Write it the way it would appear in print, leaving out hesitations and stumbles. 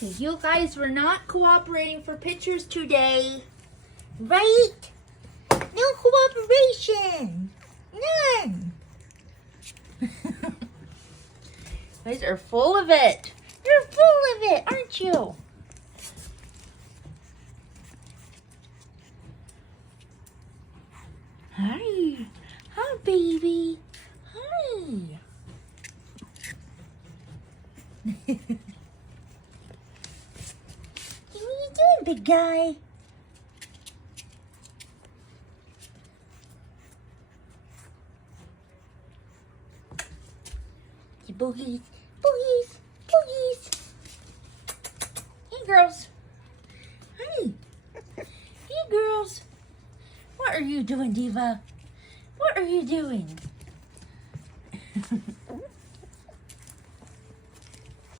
Okay, you guys were not cooperating for pictures today. Right? No cooperation. None. You guys are full of it. You're full of it, aren't you? Hi. Hi, baby. Hi. What are you doing, big guy? Hey, boogies, boogies, boogies. Hey, girls. Hi. Hey, girls. What are you doing, Diva? What are you doing?